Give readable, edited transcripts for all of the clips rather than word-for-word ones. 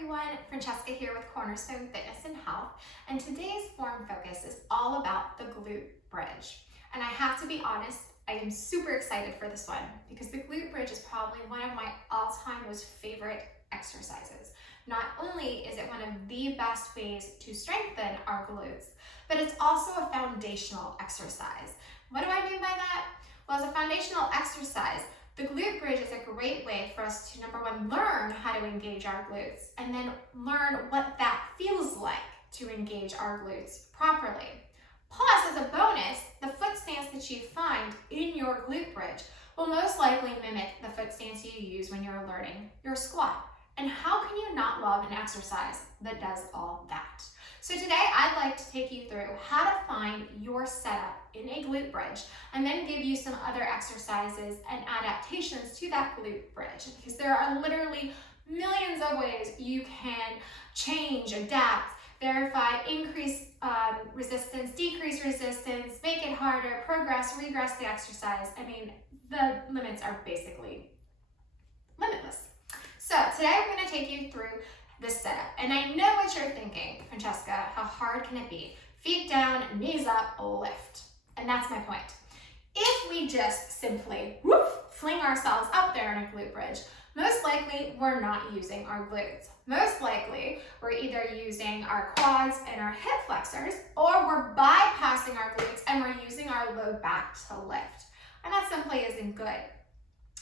everyone, Francesca here with Cornerstone Fitness and Health, and today's form focus is all about the glute bridge. And I have to be honest, I am super excited for this one because the glute bridge is probably one of my all-time most favorite exercises. Not only is it one of the best ways to strengthen our glutes, but it's also a foundational exercise. What do I mean by that? Well, as a foundational exercise, the glute bridge is a great way for us to, number one, learn how to engage our glutes, and then learn what that feels like to engage our glutes properly. Plus, as a bonus, the foot stance that you find in your glute bridge will most likely mimic the foot stance you use when you're learning your squat. And how can you not love an exercise that does all that? So today I'd like to take you through how to find your setup in a glute bridge and then give you some other exercises and adaptations to that glute bridge, because there are literally millions of ways you can change, adapt, verify, increase resistance, decrease resistance, make it harder, progress, regress the exercise. I mean, the limits are basically limitless. So today I'm going to take you through this setup. And I know what you're thinking, Francesca, how hard can it be? Feet down, knees up, lift. And that's my point. If we just simply fling ourselves up there in a glute bridge, most likely we're not using our glutes. Most likely we're either using our quads and our hip flexors, or we're bypassing our glutes and we're using our low back to lift. And that simply isn't good.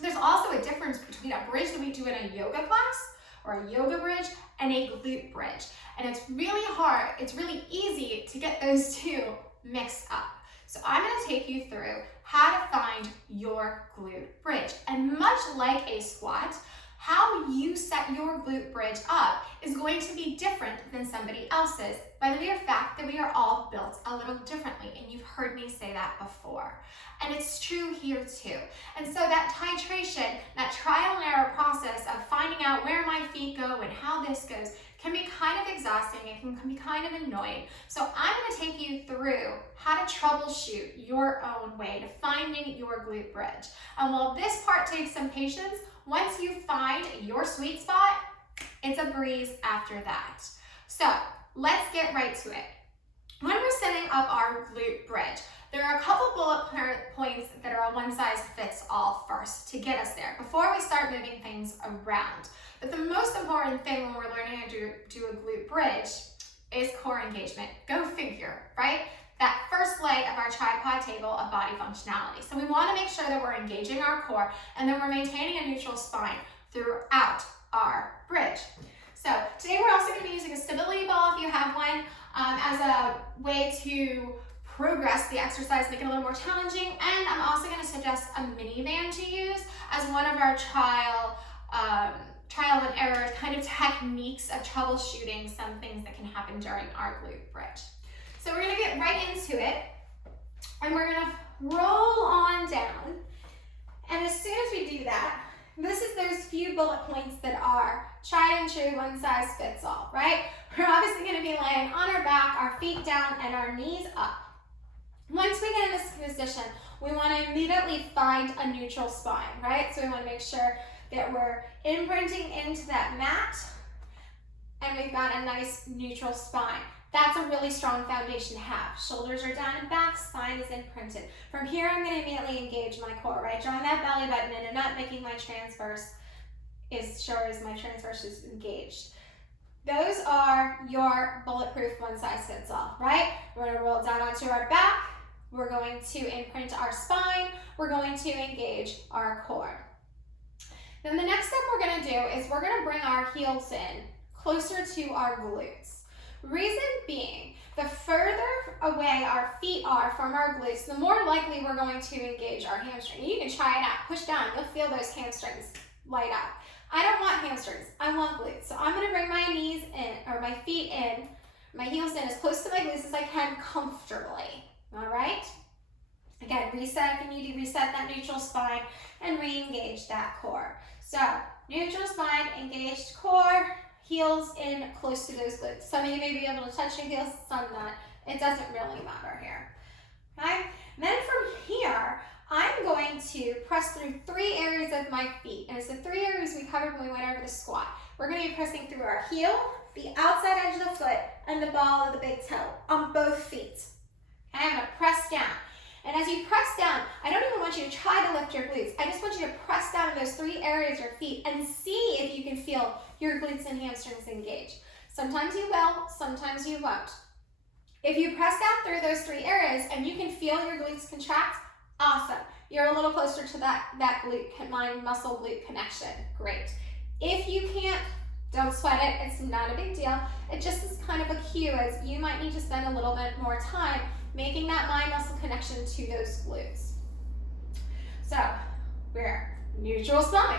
There's also a difference between a bridge that we do in a yoga class or a yoga bridge and a glute bridge. And it's really hard, it's really easy to get those two mixed up. So I'm gonna take you through how to find your glute bridge. And much like a squat, how you set your glute bridge up is going to be different than somebody else's by the mere fact that we are all built a little differently. And you've heard me say that before. And it's true here too. And so that titration, that trial and error process of finding out where my feet go and how this goes can be kind of exhausting. It can be kind of annoying. So I'm going to take you through how to troubleshoot your own way to finding your glute bridge. And while this part takes some patience, once you find your sweet spot, it's a breeze after that. So let's get right to it. When we're setting up our glute bridge, there are a couple bullet points that are a one-size-fits-all first to get us there before we start moving things around. But the most important thing when we're learning how to do a glute bridge is core engagement. Go figure, right? That first leg of our tripod table of body functionality. So we want to make sure that we're engaging our core and that we're maintaining a neutral spine throughout our bridge. So today we're also going to be using a stability ball if you have one as a way to progress the exercise, make it a little more challenging. And I'm also going to suggest a minivan to use as one of our trial and error kind of techniques of troubleshooting some things that can happen during our glute bridge. So we're going to get right into it, and we're going to roll on down. And as soon as we do that, this is those few bullet points that are tried and true, one size fits all, right? We're obviously going to be laying on our back, our feet down, and our knees up. Once we get in this position, we want to immediately find a neutral spine, right? So we want to make sure that we're imprinting into that mat, and we've got a nice neutral spine. That's a really strong foundation to have. Shoulders are down and back, spine is imprinted. From here, I'm going to immediately engage my core, right? Drawing that belly button in and up, making my transverse is engaged. Those are your bulletproof one size fits all, right? We're going to roll down onto our back. We're going to imprint our spine. We're going to engage our core. Then the next step we're going to do is we're going to bring our heels in closer to our glutes. Reason being, the further away our feet are from our glutes, the more likely we're going to engage our hamstring. You can try it out. Push down. You'll feel those hamstrings light up. I don't want hamstrings. I want glutes. So I'm going to bring my knees in, or my feet in, my heels in as close to my glutes as I can comfortably. All right? Again, reset if you need to reset that neutral spine and re-engage that core. So, neutral spine, engaged core, heels in close to those glutes. Some of you may be able to touch your heels, some not. It doesn't really matter here. Okay? Then from here, I'm going to press through 3 areas of my feet. And it's the 3 areas we covered when we went over the squat. We're going to be pressing through our heel, the outside edge of the foot, and the ball of the big toe on both feet. Okay, I'm going to press down. And as you press down, I don't even want you to try to lift your glutes. I just want you to press down in those 3 areas of your feet and see if you can feel your glutes and hamstrings engage. Sometimes you will, sometimes you won't. If you press down through those 3 areas and you can feel your glutes contract, awesome. You're a little closer to that glute, mind muscle glute connection. Great. If you can't, don't sweat it. It's not a big deal. It just is kind of a cue as you might need to spend a little bit more time making that mind muscle connection to those glutes. So we're neutral spine,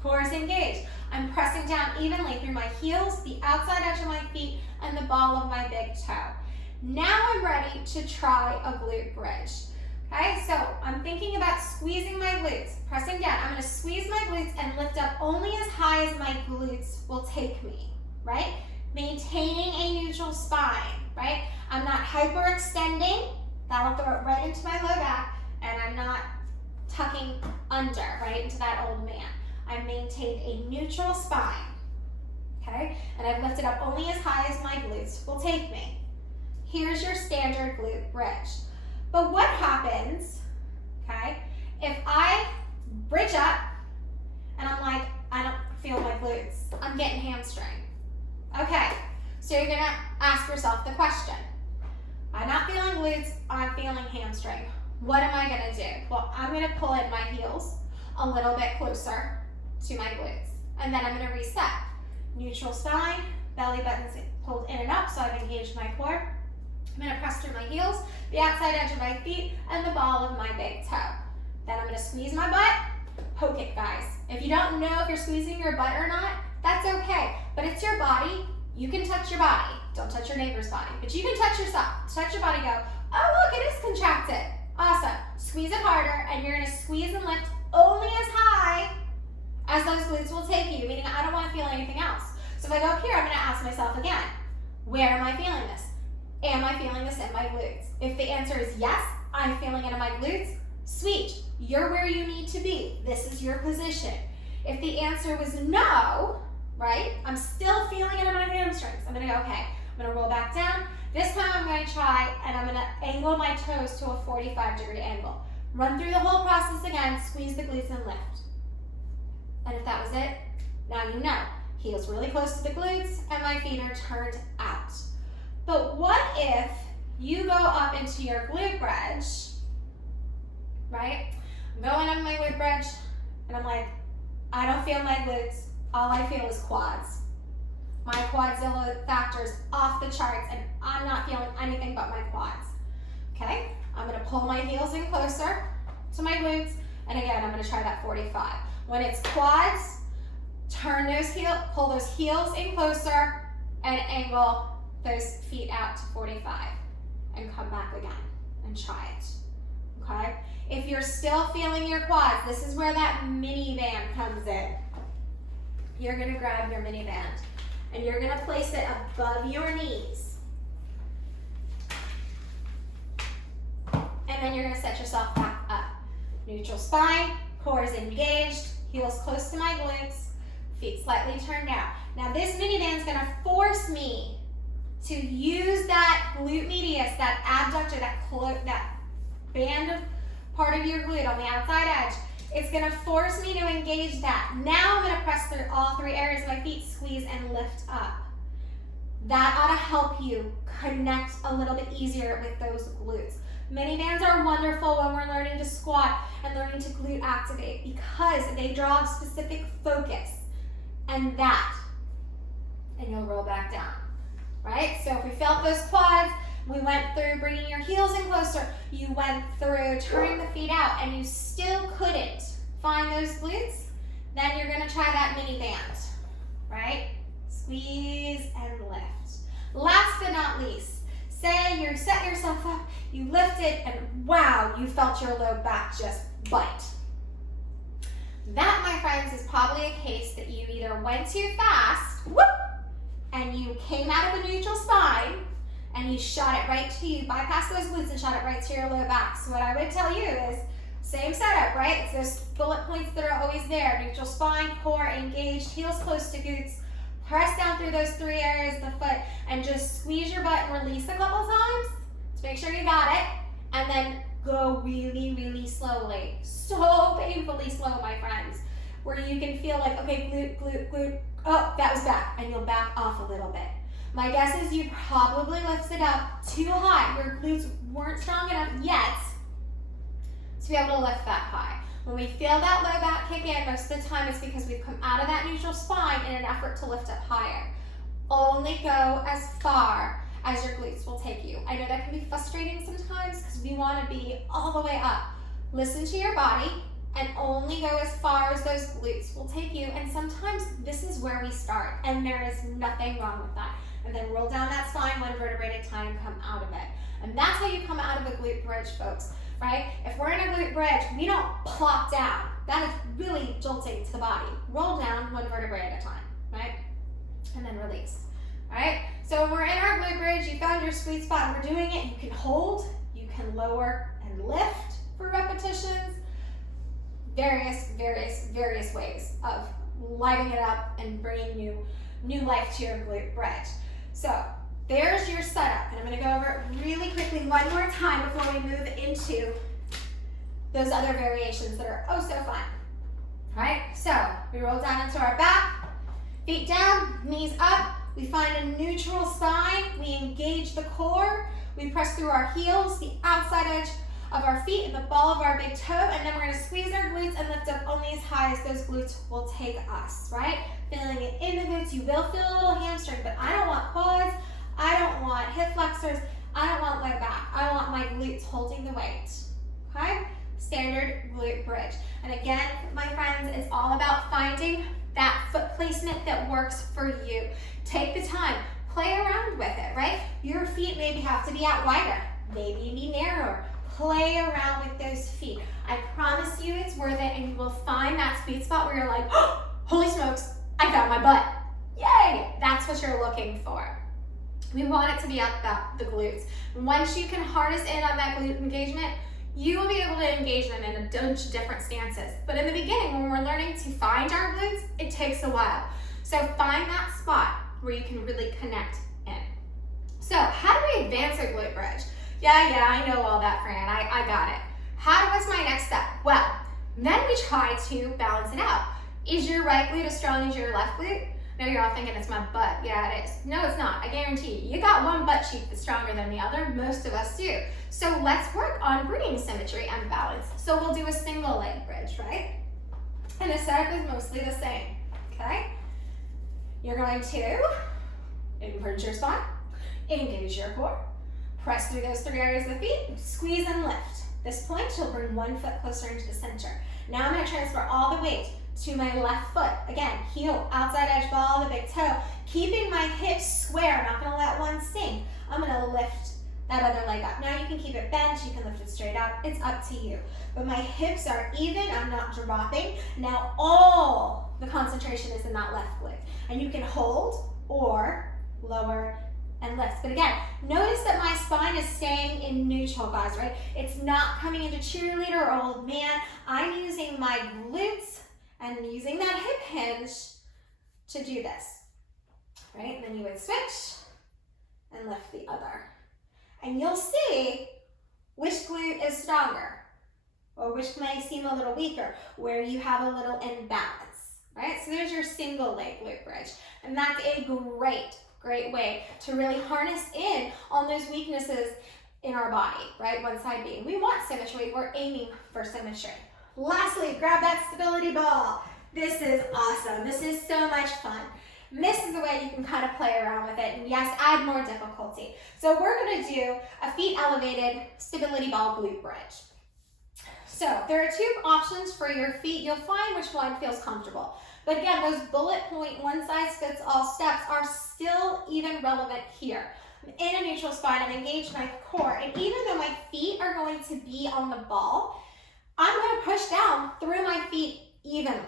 core is engaged. I'm pressing down evenly through my heels, the outside edge of my feet, and the ball of my big toe. Now I'm ready to try a glute bridge. Okay, so I'm thinking about squeezing my glutes, pressing down. I'm going to squeeze my glutes and lift up only as high as my glutes will take me, right? Maintaining a neutral spine, right? I'm not hyperextending, that'll throw it right into my low back, and I'm not tucking under, right, into that old man. I've maintained a neutral spine, okay? And I've lifted up only as high as my glutes will take me. Here's your standard glute bridge. But what happens, okay, if I bridge up and I'm like, I don't feel my glutes, I'm getting hamstring. Okay, so you're gonna ask yourself the question, I'm not feeling glutes, I'm feeling hamstring. What am I gonna do? Well, I'm gonna pull in my heels a little bit closer to my glutes, and then I'm gonna reset. Neutral spine, belly button's pulled in and up, so I've engaged my core. I'm gonna press through my heels, the outside edge of my feet, and the ball of my big toe. Then I'm gonna squeeze my butt, poke it, guys. If you don't know if you're squeezing your butt or not, that's okay, but it's your body. You can touch your body. Don't touch your neighbor's body, but you can touch yourself. Touch your body, go, oh look, it is contracted. Awesome. Squeeze it harder, and you're gonna squeeze and lift only as high as those glutes will take you, meaning I don't wanna feel anything else. So if I go up here, I'm gonna ask myself again, where am I feeling this? Am I feeling this in my glutes? If the answer is yes, I'm feeling it in my glutes, sweet, you're where you need to be. This is your position. If the answer was no, right, I'm still feeling it in my hamstrings. I'm gonna go, okay, I'm gonna roll back down. This time I'm gonna try, and I'm gonna angle my toes to a 45-degree angle. Run through the whole process again, squeeze the glutes and lift. And if that was it, now you know. Heels really close to the glutes, and my feet are turned out. But what if you go up into your glute bridge, right? I'm going up my glute bridge, and I'm like, I don't feel my glutes. All I feel is quads. My quadzilla factor is off the charts, and I'm not feeling anything but my quads. Okay? I'm gonna pull my heels in closer to my glutes, and again, I'm gonna try that 45. When it's quads, turn those heels, pull those heels in closer, and angle those feet out to 45, and come back again, and try it, okay? If you're still feeling your quads, this is where that mini band comes in. You're gonna grab your mini band, and you're gonna place it above your knees. And then you're gonna set yourself back up. Neutral spine, core is engaged, heels close to my glutes, feet slightly turned out. Now this mini band is gonna force me to use that glute medius, that abductor, that band of part of your glute on the outside edge. It's gonna force me to engage that. Now I'm gonna press through all 3 areas of my feet, squeeze and lift up. That ought to help you connect a little bit easier with those glutes. Mini bands are wonderful when we're learning to squat and learning to glute activate because they draw a specific focus and you'll roll back down, right? So if we felt those quads, we went through bringing your heels in closer, you went through turning the feet out, and you still couldn't find those glutes, then you're gonna try that mini band, right? Squeeze and lift. Last but not least, say you set yourself up, you lifted, and wow, you felt your low back just bite. That, my friends, is probably a case that you either went too fast, whoop, and you came out of a neutral spine, and you shot it right to you, bypassed those glutes and shot it right to your low back. So what I would tell you is, same setup, right? It's those bullet points that are always there. Neutral spine, core engaged, heels close to glutes, Press down through those 3 areas of the foot and just squeeze your butt and release a couple times to make sure you got it. And then go really, really slowly. So painfully slow, my friends, where you can feel like, okay, glute, glute, glute. Oh, that was back, and you'll back off a little bit. My guess is you probably lifted up too high. Your glutes weren't strong enough yet to be able to lift that high. When we feel that low back kick in, most of the time it's because we've come out of that neutral spine in an effort to lift up higher. Only go as far as your glutes will take you. I know that can be frustrating sometimes because we want to be all the way up. Listen to your body and only go as far as those glutes will take you. And sometimes this is where we start, and there is nothing wrong with that. And then roll down that spine 1 vertebrae at a time, come out of it. And that's how you come out of a glute bridge, folks, right? If we're in a glute bridge, we don't plop down. That is really jolting to the body. Roll down 1 vertebrae at a time, right? And then release, all right? So when we're in our glute bridge, you found your sweet spot and we're doing it, you can hold, you can lower and lift for repetitions. Various ways of lighting it up and bringing new life to your glute bridge. So there's your setup, and I'm going to go over it really quickly one more time before we move into those other variations that are oh so fun. All right, so we roll down into our back, feet down, knees up. We find a neutral spine. We engage the core. We press through our heels, the outside edge of our feet and the ball of our big toe, and then we're going to squeeze our glutes and lift up only as high as those glutes will take us, right? Feeling it in the glutes. You will feel a little hamstring, but I don't want quads. I don't want hip flexors. I don't want low back. I want my glutes holding the weight, okay? Standard glute bridge. And again, my friends, it's all about finding that foot placement that works for you. Take the time, play around with it, right? Your feet maybe have to be out wider. Maybe you need narrower. Play around with those feet. I promise you it's worth it, and you will find that sweet spot where you're like, oh, holy smokes, I found my butt. Yay! That's what you're looking for. We want it to be up the glutes. Once you can harness in on that glute engagement, you will be able to engage them in a bunch of different stances. But in the beginning, when we're learning to find our glutes, it takes a while. So find that spot where you can really connect in. So how do we advance a glute bridge? Yeah, I know all that, Fran. I got it. What's my next step? Well, then we try to balance it out. Is your right glute as strong as your left glute? No, you're all thinking it's my butt. Yeah, it is. No, it's not. I guarantee you. You got one butt cheek that's stronger than the other. Most of us do. So let's work on bringing symmetry and balance. So we'll do a single leg bridge, right? And the setup is mostly the same, okay? You're going to invert your spine, engage your core, press through those 3 areas of the feet, squeeze and lift. This point, you'll bring 1 foot closer into the center. Now I'm going to transfer all the weight to my left foot. Again, heel, outside edge, ball of the big toe, keeping my hips square. I'm not going to let one sink. I'm going to lift that other leg up. Now you can keep it bent, you can lift it straight up. It's up to you. But my hips are even, I'm not dropping. Now all the concentration is in that left glute. And you can hold or lower and lift. But again, notice that my spine is staying in neutral, guys, right? It's not coming into cheerleader or old man. I'm using my glutes and using that hip hinge to do this, right? And then you would switch and lift the other. And you'll see which glute is stronger or which may seem a little weaker, where you have a little imbalance, right? So there's your single leg glute bridge. And that's a great way to really harness in on those weaknesses in our body, right? One side being, we want symmetry, we're aiming for symmetry. Lastly, grab that stability ball. This is awesome. This is so much fun. This is the way you can kind of play around with it, and yes, add more difficulty. So we're going to do a feet elevated stability ball glute bridge. So there are 2 options for your feet. You'll find which one feels comfortable. But again, those bullet point, one size fits all steps are still even relevant here. I'm in a neutral spine, I'm engaged my core, and even though my feet are going to be on the ball, I'm going to push down through my feet evenly,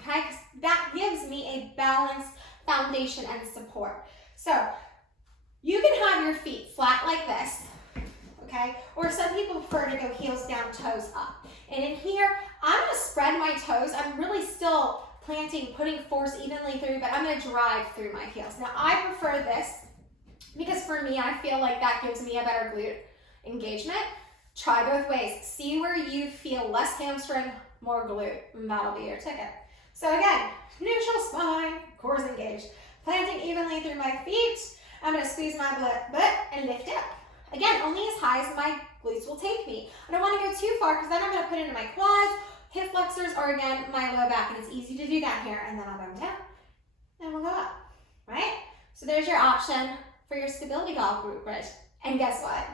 okay? Because that gives me a balanced foundation and support. So you can have your feet flat like this, okay? Or some people prefer to go heels down, toes up. And in here, I'm going to spread my toes. I'm really still planting, putting force evenly through, but I'm gonna drive through my heels. Now I prefer this because for me, I feel like that gives me a better glute engagement. Try both ways. See where you feel less hamstring, more glute, and that'll be your ticket. So again, neutral spine, cores engaged. Planting evenly through my feet. I'm gonna squeeze my butt and lift it up. Again, only as high as my glutes will take me. I don't wanna go too far because then I'm gonna put it into my quads, hip flexors, or again, my low back, and it's easy to do that here. And then I'll go down, and we'll go up, right? So there's your option for your stability golf glute bridge. And guess what?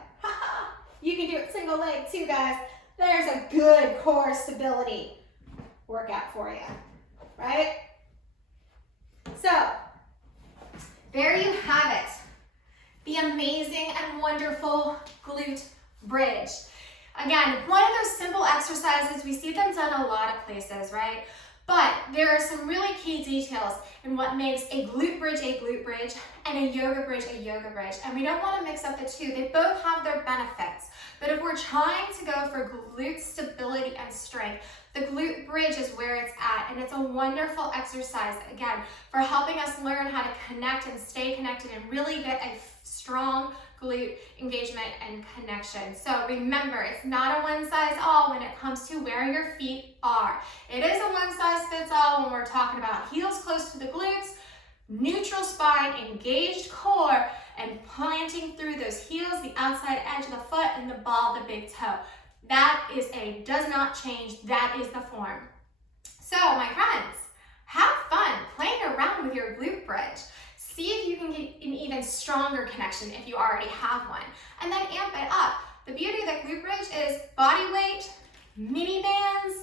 You can do it single leg too, guys. There's a good core stability workout for you, right? So, there you have it. The amazing and wonderful glute bridge. Again, one of those simple exercises, we see them done a lot of places, right? But there are some really key details in what makes a glute bridge and a yoga bridge. And we don't want to mix up the two. They both have their benefits. But if we're trying to go for glute stability and strength, the glute bridge is where it's at. And it's a wonderful exercise, again, for helping us learn how to connect and stay connected and really get a strong glute engagement and connection. So remember, it's not a one-size-all when it comes to where your feet are. It is a one-size-fits-all when we're talking about heels close to the glutes, neutral spine, engaged core, and planting through those heels, the outside edge of the foot, and the ball of the big toe. That does not change. That is the form. So my friends, have fun playing around with your glute bridge. See if you can get an even stronger connection if you already have one. And then amp it up. The beauty of the glute bridge is body weight, mini bands,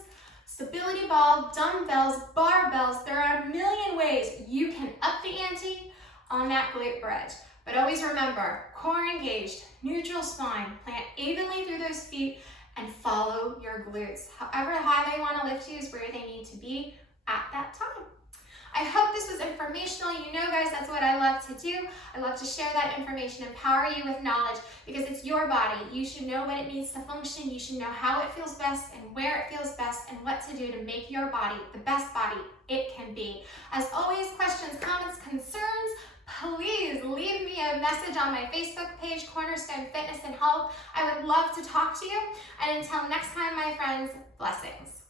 stability ball, dumbbells, barbells. There are a million ways you can up the ante on that glute bridge. But always remember, core engaged, neutral spine, plant evenly through those feet, and follow your glutes. However high they want to lift you is where they need to be at that time. I hope this was informational. You know, guys, that's what I love to do. I love to share that information, empower you with knowledge, because it's your body. You should know when it needs to function. You should know how it feels best and where it feels best and what to do to make your body the best body it can be. As always, questions, comments, concerns, please leave me a message on my Facebook page, Cornerstone Fitness and Health. I would love to talk to you. And until next time, my friends, blessings.